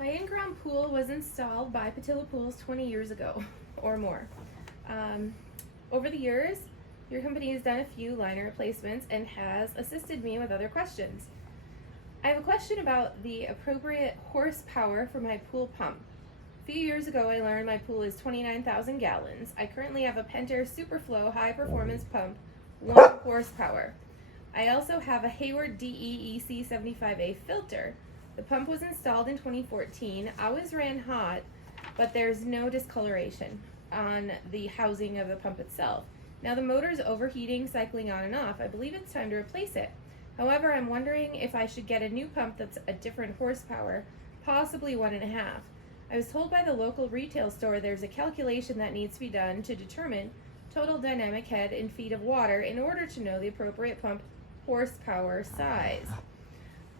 My in-ground pool was installed by Patilla Pools 20 years ago or more. Over the years, your company has done a few liner replacements and has assisted me with other questions. I have a question about the appropriate horsepower for my pool pump. A few years ago, I learned my pool is 29,000 gallons. I currently have a Pentair Superflow high performance pump, 1 horsepower. I also have a Hayward DE 75A filter. The pump was installed in 2014. Always ran hot, but there's no discoloration on the housing of the pump itself. Now the motor is overheating, cycling on and off. I believe it's time to replace it. However, I'm wondering if I should get a new pump that's a different horsepower, possibly 1.5. I was told by the local retail store there's a calculation that needs to be done to determine total dynamic head and feet of water in order to know the appropriate pump horsepower size.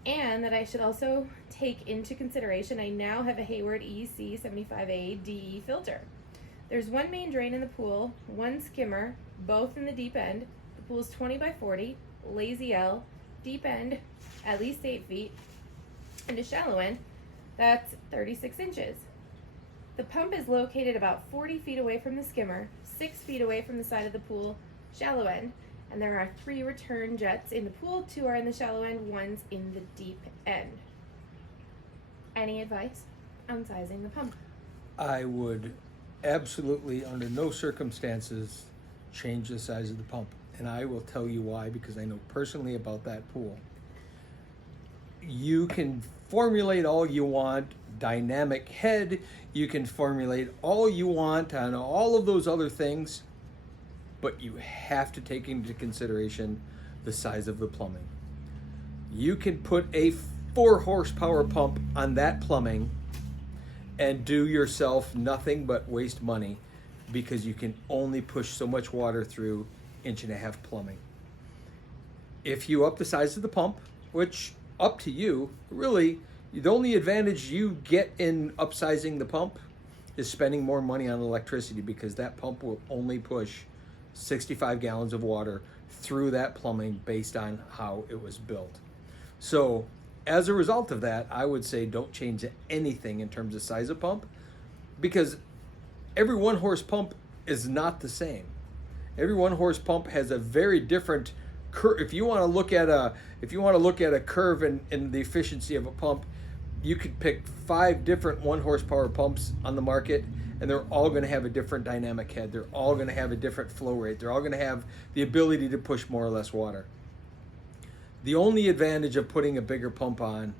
And that I should also take into consideration I now have a Hayward EC 75A DE filter. There's 1 main drain in the pool, 1 skimmer, both in the deep end. The pool is 20 by 40, lazy L, deep end at least 8 feet, and a shallow end that's 36 inches. The pump is located about 40 feet away from the skimmer, 6 feet away from the side of the pool, shallow end, and there are 3 return jets in the pool. 2 are in the shallow end, 1's in the deep end. Any advice on sizing the pump? I would absolutely, under no circumstances, change the size of the pump. And I will tell you why, because I know personally about that pool. You can formulate all you want, dynamic head, you can formulate all you want on all of those other things, but you have to take into consideration the size of the plumbing. You can put a 4 horsepower pump on that plumbing and do yourself nothing but waste money, because you can only push so much water through 1.5-inch plumbing. If you up the size of the pump, which up to you, really, the only advantage you get in upsizing the pump is spending more money on electricity, because that pump will only push 65 gallons of water through that plumbing based on how it was built. So as a result of that, I would say don't change anything in terms of size of pump, because every 1 horse pump is not the same. Every 1 horse pump has a very different curve. If you want to look at a curve in the efficiency of a pump, you could pick 5 different 1 horsepower pumps on the market, and they're all going to have a different dynamic head. They're all going to have a different flow rate. They're all going to have the ability to push more or less water. The only advantage of putting a bigger pump on,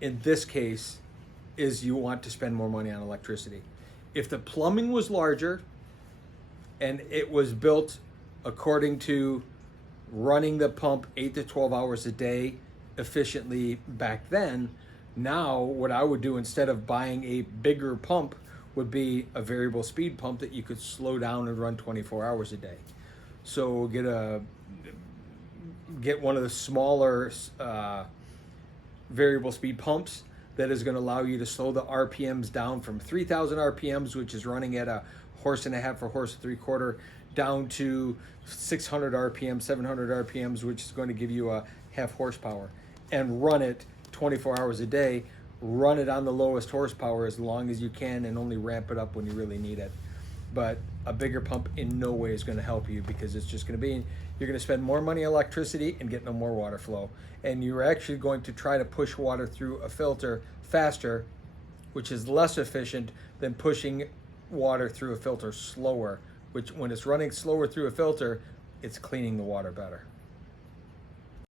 in this case, is you want to spend more money on electricity. If the plumbing was larger and it was built according to running the pump 8 to 12 hours a day efficiently back then, now what I would do instead of buying a bigger pump would be a variable speed pump that you could slow down and run 24 hours a day. So get one of the smaller variable speed pumps that is going to allow you to slow the RPMs down from 3,000 RPMs, which is running at 1.5 horses or 1.75 horses, down to 600 RPMs, 700 RPMs, which is going to give you a 0.5 horsepower, and run it 24 hours a day. Run it on the lowest horsepower as long as you can, and only ramp it up when you really need it. But a bigger pump in no way is going to help you, because it's just going to be, you're going to spend more money on electricity and get no more water flow. And you're actually going to try to push water through a filter faster, which is less efficient than pushing water through a filter slower, which when it's running slower through a filter, it's cleaning the water better.